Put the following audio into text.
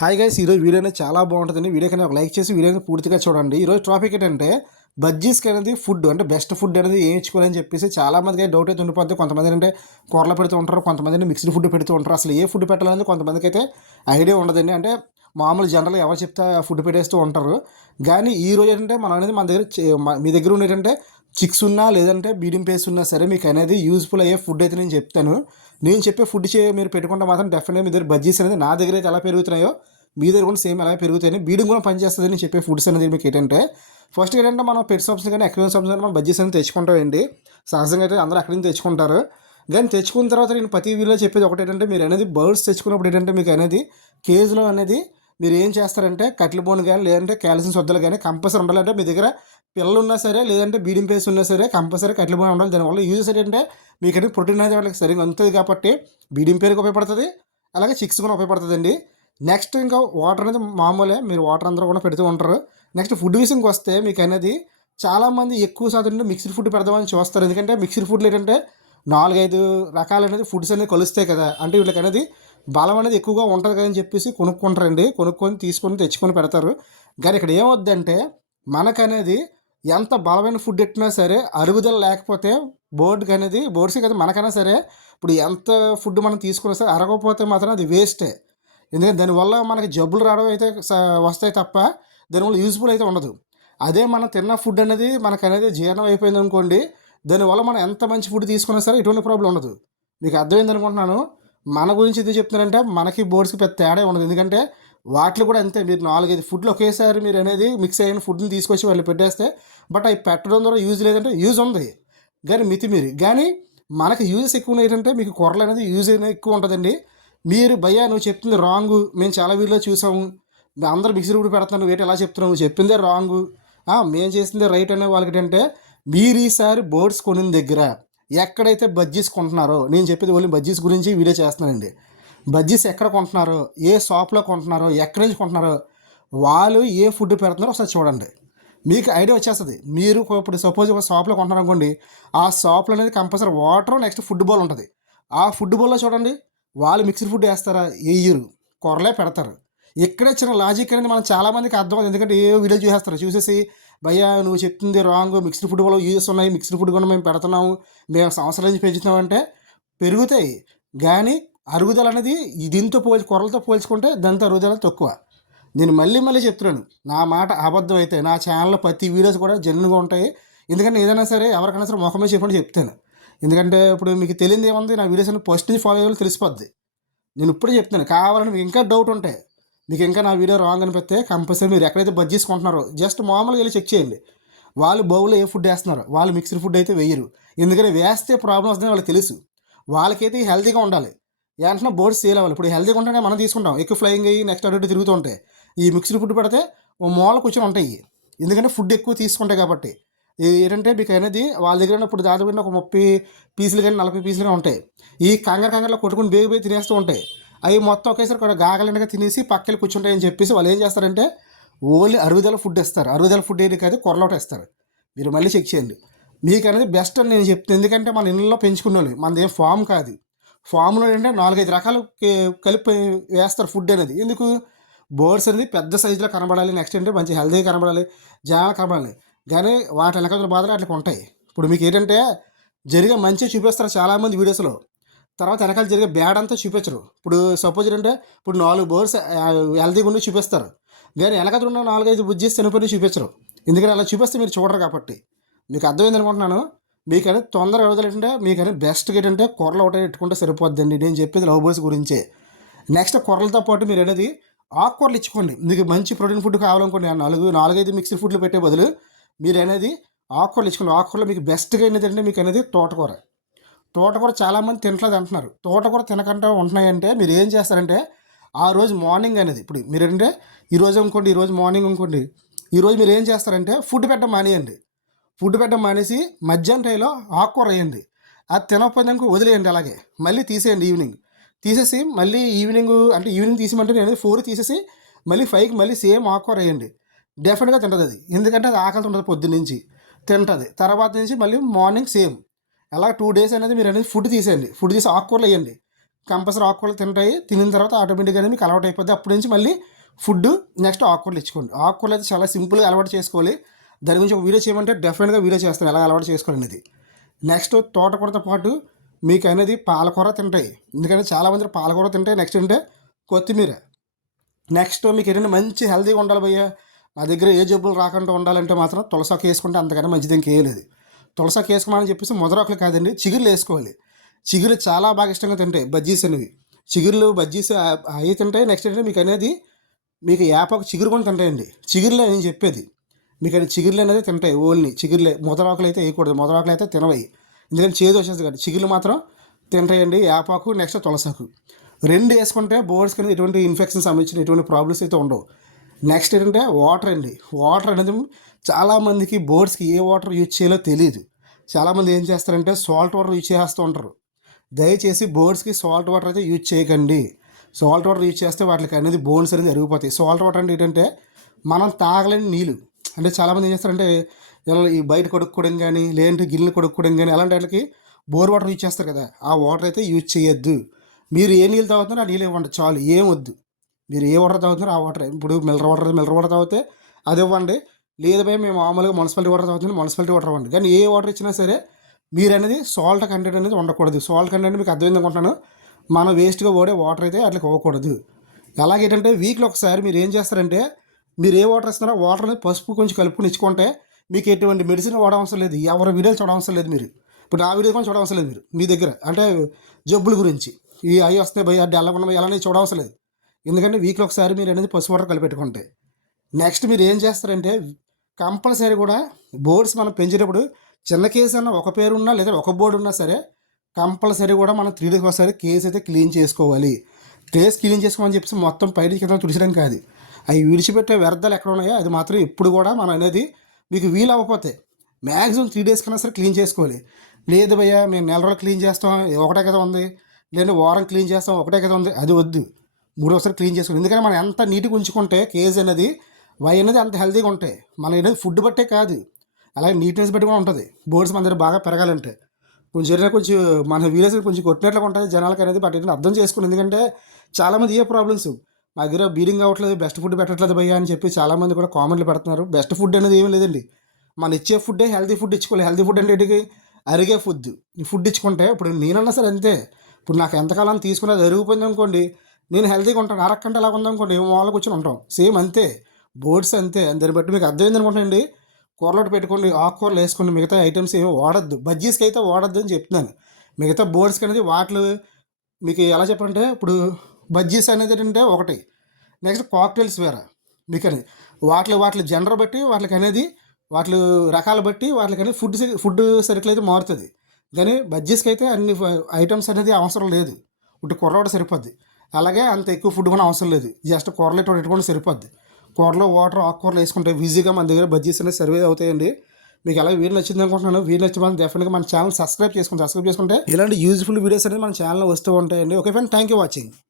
Hi guys ఈరోజు video అనేది చాలా బాగుంటుందండి. వీడియో ఒక లైక్ చేసి వీడియోని పూర్తిగా చూడండి. ఈరోజు టాపిక్ ఏంటంటే బజ్జీస్కి అనేది ఫుడ్ అంటే బెస్ట్ ఫుడ్ అనేది వేయించుకోవాలని చెప్పేసి చాలా మందికి డౌట్ అయితే ఉండిపోద్ది. కొంతమంది అంటే కూరలు పెడుతూ ఉంటారు కొంతమంది మిక్స్డ్ ఫుడ్ పెడుతూ ఉంటారు. అసలు ఏ ఫుడ్ పెట్టాలనేది కొంతమందికి అయితే ఐడియా ఉండదండి. అంటే మామూలు జనరల్గా ఎవరు చెప్తే ఫుడ్ పెట్టేస్తూ ఉంటారు. కానీ ఈ రోజు ఏంటంటే మనం అనేది మన దగ్గర మీ దగ్గర ఉండేటంటే చిక్స్ ఉన్నా లేదంటే బీడియం పేస్ ఉన్నా సరే మీకు అనేది యూజ్ఫుల్ అయ్యే ఫుడ్ అయితే నేను చెప్తాను. నేను చెప్పే ఫుడ్ చే మీరు పెట్టుకుంటే మాత్రం డెఫినెట్గా మీ దగ్గర బజ్జీస్ అనేది నా దగ్గర అయితే ఎలా పెరుగుతున్నాయో మీ దగ్గర కూడా సేమ్ ఎలా పెరుగుతాయని బీడింగ్ కూడా పనిచేస్తుంది నేను చెప్పే ఫుడ్స్ అనేది మీకు ఏంటంటే ఫస్ట్ ఏంటంటే మనం పెట్ షాప్స్ కానీ ఎక్వేరియం షాప్స్ కానీ మనం బజ్జీస్ అనేది తెచ్చుకుంటామండి. సహజంగా అయితే అందరూ అక్కడి నుంచి తెచ్చుకుంటారు. కానీ తెచ్చుకున్న తర్వాత నేను ప్రతి వీడియోలో చెప్పేది ఒకటి ఏంటంటే మీరు అనేది బర్డ్స్ తెచ్చుకున్నప్పుడు ఏంటంటే మీకు అనేది కేజీలో అనేది మీరు ఏం చేస్తారంటే కట్ల బోన్ కానీ లేదంటే క్యాల్సియం సొద్దలు కానీ కంపల్సరీ ఉండాలంటే మీ దగ్గర పిల్లలు ఉన్నా సరే లేదంటే బీడియం పేస్ ఉన్నా సరే కంపల్సరీ కట్ల బోన్ ఉండాలి. దానివల్ల యూజెస్ ఏంటంటే మీకు అనేది ప్రోటీన్ అనేది వాళ్ళకి సరిగ్గా అందుతుంది కాబట్టి బీడియం పేరుకి ఉపయోగపడుతుంది. అలాగే చిక్స్ కూడా ఉపయోగపడుతుందండి. నెక్స్ట్ ఇంకా వాటర్ అనేది మామూలే మీరు వాటర్ అందరూ కూడా పెడుతూ ఉంటారు. నెక్స్ట్ ఫుడ్ విషయంకి వస్తే మీకు అనేది చాలామంది ఎక్కువ శాతం మిక్స్డ్ ఫుడ్ పెడదామని చూస్తారు. ఎందుకంటే మిక్స్డ్ ఫుడ్లు ఏంటంటే నాలుగైదు రకాలనేది ఫుడ్స్ అనేది కలుస్తాయి కదా. అంటే వీళ్ళకి అనేది బలం అనేది ఎక్కువగా ఉంటుంది కదని చెప్పేసి కొనుక్కుంటారండి. కొనుక్కొని తీసుకొని తెచ్చుకొని పెడతారు. కానీ ఇక్కడ ఏమొద్దంటే మనకనేది ఎంత బలమైన ఫుడ్ ఎట్టినా సరే అరుగుదల లేకపోతే బోర్డుకి అనేది బోర్డ్స్కి కదా మనకైనా సరే ఇప్పుడు ఎంత ఫుడ్ మనం తీసుకున్నా సరే అరగకపోతే మాత్రం అది వేస్టే ఎందుకంటే దానివల్ల మనకి జబ్బులు రావడం అయితే స- వస్తాయి తప్ప దానివల్ల యూజ్ఫుల్ అయితే ఉండదు. అదే మనం తిన్న ఫుడ్ అనేది మనకు అనేది జీర్ణం అయిపోయింది అనుకోండి దానివల్ల మనం ఎంత మంచి ఫుడ్ తీసుకున్నా సరే ఎటువంటి ప్రాబ్లం ఉండదు. మీకు అర్థమైంది అనుకుంటున్నాను? మన గురించి ఇది చెప్తున్నారంటే మనకి బోర్డ్స్కి పెద్ద తేడా ఉండదు ఎందుకంటే వాటిలో కూడా అంతే మీరు నాలుగైదు ఫుడ్లు ఒకేసారి మీరు అనేది మిక్స్ అయిన ఫుడ్ని తీసుకొచ్చి వాళ్ళు పెట్టేస్తే బట్ అవి పెట్టడం ద్వారా యూజ్ లేదంటే యూజ్ ఉంది. కానీ మితిమీరి. కానీ మనకి యూజెస్ ఎక్కువ ఉన్నాయి ఏంటంటే మీకు కూరలు అనేది యూజ్ అయినా ఎక్కువ ఉంటుందండి. మీరు భయ్యా నువ్వు చెప్తుంది రాంగ్ మేము చాలా వీడియోలో చూసాము. అందరూ మిక్సీ కూడా పెడతాను వేటి ఎలా చెప్తున్నావు? నువ్వు చెప్పిందే రాంగ్ మేము చేసిందే రైట్ అనే వాళ్ళకి అంటే మీరు ఈసారి బోర్డ్స్ కొనిన దగ్గర ఎక్కడైతే బజ్జీస్ కొంటున్నారో నేను చెప్పేది ఓన్లీ బజ్జీస్ గురించి వీడియో చేస్తున్నానండి. బజ్జీస్ ఎక్కడ కొంటున్నారో ఏ షాప్లో కొంటున్నారో ఎక్కడి నుంచి కొంటున్నారో వాళ్ళు ఏ ఫుడ్ పెడుతున్నారో ఒకసారి చూడండి. మీకు ఐడియా వచ్చేస్తుంది. మీరు ఇప్పుడు సపోజ్ ఒక షాప్లో కొంటున్నారు అనుకోండి ఆ షాప్లో అనేది compulsory water next food bowl ఉంటుంది. ఆ ఫుడ్ బౌల్లో చూడండి వాళ్ళు మిక్స్డ్ ఫుడ్ వేస్తారా? వేయరు కొరలే పెడతారు. ఇక్కడే చిన్న లాజిక్ అనేది మనం చాలామందికి అర్థం అవుతుంది. ఎందుకంటే ఏ వీడియో చూసేస్తారు. చూసేసి భయ్యా నువ్వు చెప్తుంది రాంగ్. మిక్స్డ్ ఫుడ్ వల్ల యూజెస్ ఉన్నాయి. మిక్స్డ్ ఫుడ్ కూడా మేము పెడుతున్నాము. మేము సంవత్సరం నుంచి పెంచుతున్నాం అంటే పెరుగుతాయి. కానీ అరుగుదల అనేది దీంతో పోల్చి కొరలతో పోల్చుకుంటే దాంతో అరుగుదల తక్కువ. నేను మళ్ళీ మళ్ళీ చెప్తున్నాను నా మాట అబద్ధం అయితే నా ఛానల్లో ప్రతి వీడియోస్ కూడా జెన్యున్గా ఉంటాయి. ఎందుకంటే ఏదైనా సరే ఎవరికైనా సరే ముఖమే చెప్పండి చెప్తాను. ఎందుకంటే ఇప్పుడు మీకు తెలియదు ఏముంది నా వీడియోస్ అన్ని ఫస్ట్ నుంచి ఫాలో అయ్యే తెలిసిపోద్ది. నేను ఇప్పుడే చెప్తాను కావాలని మీకు ఇంకా డౌట్ ఉంటే మీకు ఇంకా నా వీడియో రాంగ్ అనిపిస్తే కంపల్సరీ మీరు ఎక్కడైతే బజ్ చేసుకుంటున్నారో జస్ట్ మామూలుగా వెళ్ళి చెక్ చేయండి. వాళ్ళు బౌల్లో ఏ ఫుడ్ వేస్తున్నారు వాళ్ళు మిక్స్డ్ ఫుడ్ అయితే వేయరు. ఎందుకంటే వేస్తే ప్రాబ్లం వస్తుందని వాళ్ళకి తెలుసు. వాళ్ళకైతే హెల్తీగా ఉండాలి. వెంటనే బోర్డ్స్ సేల్ అవ్వాలి. ఇప్పుడు హెల్తీగా ఉంటేనే మనం తీసుకుంటాం. ఎక్కువ ఫ్లయింగ్ అయ్యి నెక్స్ట్ అటు తిరుగుతూ ఉంటాయి ఈ మిక్స్డ్ ఫుడ్ పెడితే మూల కూర్చొని ఉంటాయి. ఎందుకంటే ఫుడ్ ఎక్కువ తీసుకుంటాయి కాబట్టి. ఏంటంటే మీకు అనేది వాళ్ళ దగ్గర ఇప్పుడు దాదాపు ఒక ముప్పై పీసులు కానీ నలభై పీసులు కానీ ఉంటాయి. ఈ కంగారు కంగారులో కొట్టుకుని బేగి బేగి తినేస్తూ ఉంటాయి. అవి మొత్తం ఒకేసారి కూడా గాగలండగా తినేసి పక్కకి కూర్చుంటాయని చెప్పేసి వాళ్ళు ఏం చేస్తారంటే ఓన్లీ అరుగుదల ఫుడ్ ఇస్తారు అరుగుదల ఫుడ్ ఏంటి కాదు కొరలోట ఇస్తారు మీరు మళ్ళీ చెక్ చేయండి. మీకు అనేది బెస్ట్ అని నేను చెప్తాను ఎందుకంటే మన ఇళ్ళలో పెంచుకునే వాళ్ళు మనది ఏం ఫామ్ కాదు. ఫామ్లో ఏంటంటే నాలుగైదు రకాలు కలిపి వేస్తారు ఫుడ్ అనేది. ఎందుకు? బోర్డ్స్ అనేది పెద్ద సైజులో కనబడాలి నెక్స్ట్ ఏంటంటే మంచి హెల్దీ కనబడాలి జాగ్రత్త కనబడాలి. కానీ వాటి వెనకాల బాధలు అట్లా ఉంటాయి. ఇప్పుడు మీకు ఏంటంటే జరిగే మంచి చూపిస్తారు చాలామంది వీడియోస్లో. తర్వాత వెనకాల జరిగే బ్యాడ్ అంతా చూపించరు. ఇప్పుడు సపోజ్ ఏంటంటే ఇప్పుడు నాలుగు బోర్డ్స్ హెల్తీగా ఉండి చూపిస్తారు. కానీ వెనకాల ఉన్న నాలుగైదు బుజ్జీస్ చనిపోయి చూపించరు. ఎందుకంటే అలా చూపిస్తే మీరు చూడరు కాబట్టి. మీకు అర్థమైంది అనుకుంటున్నాను? మీకైనా తొందర వదలంటే మీకు అనేది బెస్ట్ ఏంటంటే కొరలు ఒకటే పెట్టుకుంటే సరిపోద్దండి. నేను చెప్పేది లవ్ బోర్డ్స్ గురించే. నెక్స్ట్ కొరలతో పాటు మీరు అనేది ఆకుకూరలు ఇచ్చుకోండి. మీకు మంచి ప్రోటీన్ ఫుడ్ కావాలనుకోండి. నాలుగు నాలుగైదు మిక్స్డ్ ఫుడ్లు పెట్టే బదులు మీరు అనేది ఆకుకూరలు ఇచ్చుకోండి. ఆకుకూరలో మీకు బెస్ట్గా ఏంటంటే మీకు అనేది తోటకూర. తోటకూర చాలామంది తినట్లేదు అంటున్నారు. తోటకూర తినకుండా ఉంటున్నాయంటే మీరు ఏం చేస్తారంటే ఆ రోజు మార్నింగ్ అనేది ఇప్పుడు మీరు ఏంటంటే ఈరోజు అనుకోండి ఈరోజు మార్నింగ్ అనుకోండి ఈరోజు మీరు ఏం చేస్తారంటే ఫుడ్ పెట్టడం మానేయండి. ఫుడ్ పెట్టడం మానేసి మధ్యాహ్నం టైంలో ఆకుకూర వేయండి. అది తినకపోతే వదిలేయండి అలాగే. మళ్ళీ తీసేయండి ఈవినింగ్ తీసేసి మళ్ళీ ఈవినింగ్ అంటే ఈవినింగ్ తీసేమంటే నేను ఫోర్ తీసేసి మళ్ళీ ఫైవ్కి మళ్ళీ సేమ్ ఆకుకూర వేయండి. డెఫినెట్గా తింటుంది అది. ఎందుకంటే అది ఆకలి ఉంటుంది పొద్దున్న నుంచి. తింటుంది. తర్వాత నుంచి మళ్ళీ మార్నింగ్ సేమ్ అలా టూ డేస్ అనేది మీరు అనేది ఫుడ్ తీసేయండి. ఫుడ్ తీసి ఆకుకూరలు వేయండి. కంపల్సరీ ఆకుకూరలు తింటాయి. తినిన తర్వాత ఆటోమేటిక్గా మీకు అలవాటు అయిపోద్ది. అప్పటి నుంచి మళ్ళీ ఫుడ్ నెక్స్ట్ ఆకుకూరలు ఇచ్చుకోండి. ఆకుకూరలు అయితే చాలా సింపుల్గా అలవాటు చేసుకోవాలి. దాని గురించి ఒక వీడియో చేయమంటే డెఫినెట్గా వీడియో చేస్తాను. ఎలా అలవాటు చేసుకోవాలి అనేది నెక్స్ట్ తోటకూరతో పాటు మీకు అనేది పాలకూర తింటాయి ఎందుకంటే చాలామంది పాలకూర తింటాయి నెక్స్ట్ అంటే కొత్తిమీర. నెక్స్ట్ మీకు ఏంటంటే మంచి హెల్తీగా ఉండాలి భయ్య. నా దగ్గర ఏ జబ్బులు రాకుండా ఉండాలంటే మాత్రం తులసాకు వేసుకుంటే అంతకన్నా మంచిది ఇంకేం లేదు. తులసాకు వేసుకోమని చెప్పేసి ముదరాకులు కాదండి చిగురులు వేసుకోవాలి. చిగురు చాలా బాగా ఇష్టంగా తింటాయి బజ్జీస్ అనేవి. చిగురులు బజ్జీస్ అవి తింటాయి నెక్స్ట్ ఏంటంటే మీకు అనేది మీకు యాపాకు చిగురు కూడా తింటాయండి. చిగురులు నేను చెప్పేది మీకు అది చిగురులు అనేది తింటాయి ఓన్లీ చిగురులే. ముదరాకులు అయితే వేయకూడదు ముదరాకులు అయితే తినవయి ఎందుకంటే చేదు వచ్చేది కాబట్టి చిగురులు మాత్రం తింటాయండి యాపాకు నెక్స్ట్ తులసాకు. రెండు వేసుకుంటే బోర్డ్స్ కింద ఎటువంటి ఇన్ఫెక్షన్ సంబంధించిన ఎటువంటి ప్రాబ్లమ్స్ అయితే ఉండవు. నెక్స్ట్ ఏంటంటే వాటర్ అండి. వాటర్ అనేది చాలామందికి బోర్డ్స్కి ఏ వాటర్ యూజ్ చేయాలో తెలియదు చాలామంది ఏం చేస్తారంటే సాల్ట్ వాటర్ యూజ్ చేస్తూ ఉంటారు. దయచేసి బోర్డ్స్కి సాల్ట్ వాటర్ అయితే యూజ్ చేయకండి. సాల్ట్ వాటర్ యూజ్ చేస్తే వాటికి అనేది బోన్స్ అనేది అరిగిపోతాయి. సాల్ట్ వాటర్ అంటే ఏంటంటే మనం తాగలేని నీళ్ళు. అంటే చాలామంది ఏం చేస్తారంటే ఇలా ఈ బయట కొడుక్కోవడం కానీ లేదంటే గిన్నెలు కొడుక్కోవడం కానీ అలాంటి వాటికి బోర్ వాటర్ యూజ్ చేస్తారు కదా. ఆ వాటర్ అయితే యూజ్ చేయొద్దు. మీరు ఏ నీళ్ళు తాగుతున్నారో ఆ నీళ్ళు ఇవ్వండి చాలు ఏం వద్దు. మీరు ఏ వాటర్ తాగుతున్నారో ఆ వాటర్ ఇప్పుడు మిల్లర్ వాటర్ మిల్లర్ వాటర్ తాగితే అది ఇవ్వండి. లేదు భయ మేము మామూలుగా మున్సిపాలిటీ వాటర్ తాగుతుంది మున్సిపాలిటీ వాటర్ ఇవ్వండి. కానీ ఏ వాటర్ ఇచ్చినా సరే మీరు అనేది సాల్ట్ కంటెంట్ అనేది ఉండకూడదు. సాల్ట్ కంటెంట్ మీకు అర్థమైంది అనుకుంటున్నాను. మనం వేస్ట్గా ఓడే వాటర్ అయితే అట్లా ఇవ్వకూడదు. అలాగేంటంటే వీక్లో ఒకసారి మీరు ఏం చేస్తారంటే మీరు ఏ వాటర్ ఇస్తున్నారో వాటర్ పసుపు కొంచెం కలుపుకొని ఇచ్చుకుంటే మీకు ఎటువంటి మెడిసిన్ వాడడం అవసరం లేదు. ఎవరి వీడియోలు చూడడం అవసరం లేదు మీరు. ఇప్పుడు నా వీడియో కూడా చూడవసరం లేదు మీరు. మీ దగ్గర. అంటే జబ్బుల గురించి. ఈ అవి వస్తాయి భయ అది అల్లకుండా ఎలానే చూడడం చూడవసరం లేదు. ఎందుకంటే వీక్లో ఒకసారి మీరు అనేది పసుపు వాటర్ కలిపెట్టుకుంటే. నెక్స్ట్ మీరు ఏం చేస్తారంటే కంపల్సరీ కూడా బోర్డ్స్ మనం పెంచేటప్పుడు చిన్న కేసు అన్న ఒక పేరు ఉన్నా లేదా ఒక బోర్డు ఉన్నా సరే కంపల్సరీ కూడా మనం త్రీ డేస్కి ఒకసారి కేసు అయితే క్లీన్ చేసుకోవాలి. కేసు క్లీన్ చేసుకోమని చెప్పేసి మొత్తం పైన కింద తుడిచడం కాదు. అవి విడిచిపెట్టే వ్యర్థాలు ఎక్కడ ఉన్నాయో అది మాత్రం ఎప్పుడు కూడా మనం అనేది మీకు వీలు అవ్వకపోతే మ్యాక్సిమం త్రీ డేస్ కన్నా సరే క్లీన్ చేసుకోవాలి. లేదు భయ్యా మేము నెల రోజులు క్లీన్ చేస్తాం ఒకటే కదా ఉంది. లేదంటే వారం క్లీన్ చేస్తాం ఒకటే కదా ఉంది. అది వద్దు. మూడోసారి క్లీన్ చేసుకోండి ఎందుకంటే మనం ఎంత నీట్గా ఉంచుకుంటే కేజ్ అనేది వై అనేది అంత హెల్తీగా ఉంటాయి. మన అనేది ఫుడ్ బట్టే కాదు. అలాగే నీట్నెస్ బట్టి కూడా ఉంటుంది. బోర్డ్స్ మన దగ్గర బాగా పెరగాలంటే. కొంచెం జరిగిన కొంచెం మన వీడియోస్ కొంచెం కొట్టినట్లుగా ఉంటుంది జనాలకి అనేది బట్ అర్థం చేసుకోండి ఎందుకంటే చాలామంది ఏ ప్రాబ్లమ్స్ మా దగ్గర బీడింగ్ అవ్వట్లేదు బెస్ట్ ఫుడ్ పెట్టట్లేదు భయ్యా అని చెప్పి చాలామంది కూడా కామెంట్లు పెడుతున్నారు. బెస్ట్ ఫుడ్ అనేది ఏమీ లేదండి. మన ఇచ్చే ఫుడ్డే హెల్తీ ఫుడ్ ఇచ్చుకోవాలి. హెల్తీ ఫుడ్ అంటే అరిగే ఫుడ్ ఈ ఫుడ్ ఇచ్చుకుంటే ఇప్పుడు నేనన్నా సరే అంతే. ఇప్పుడు నాకు ఎంతకాలం తీసుకున్నది అరిగిపోయింది అనుకోండి నేను హెల్తీగా ఉంటాను. అరక్కంటే ఎలా ఉందనుకోండి ఏమో వాళ్ళకి కూర్చొని ఉంటాం. సేమ్ అంతే. బోర్డ్స్ అంతే. దాన్ని బట్టి మీకు అర్థమైంది అనుకుంటానండి కూరలోటి పెట్టుకోండి ఆకుకూరలు వేసుకోండి. మిగతా ఐటమ్స్ ఏమి వాడద్దు. బజ్జీస్కి అయితే వాడద్దు అని చెప్తున్నాను. మిగతా బోర్డ్స్కి అనేది వాటిలు మీకు ఎలా చెప్పాలంటే ఇప్పుడు బజ్జీస్ అనేది ఏంటంటే ఒకటి. నెక్స్ట్ కాక్టైల్స్ వేరే. మీకు అనేది వాటి వాటి జెండర్ బట్టి వాటికి అనేది వాటి రకాలు బట్టి వాటికి అనేది ఫుడ్ ఫుడ్ సరుకులు అయితే మారుతుంది. కానీ బజ్జీస్కి అయితే అన్ని ఐటమ్స్ అనేది అవసరం లేదు. ఇప్పుడు కూడా సరిపోద్ది. అలాగే అంత ఎక్కువ ఫుడ్ కూడా అవసరం లేదు. జస్ట్ కూరలు ఇటు పెట్టుకుంటే సరిపోద్ది. కూరలో వాటర్ ఆకుకూరలు వేసుకుంటే ఈజీగా మన దగ్గర బజ్జీస్ అనేది సర్వే అవుతాయండి. మీకు ఎలా వీడియో నచ్చింది అనుకుంటున్నాను వీడియో నచ్చి మనం డెఫినెట్గా మన ఛానల్ సబ్స్క్రైబ్ చేసుకుంటే సబ్స్క్రైబ్ చేసుకుంటే ఇలాంటి యూజ్ఫుల్ వీడియోస్ అనేది మన ఛానల్లో వస్తూ ఉంటాయండి. Okay friend thank you watching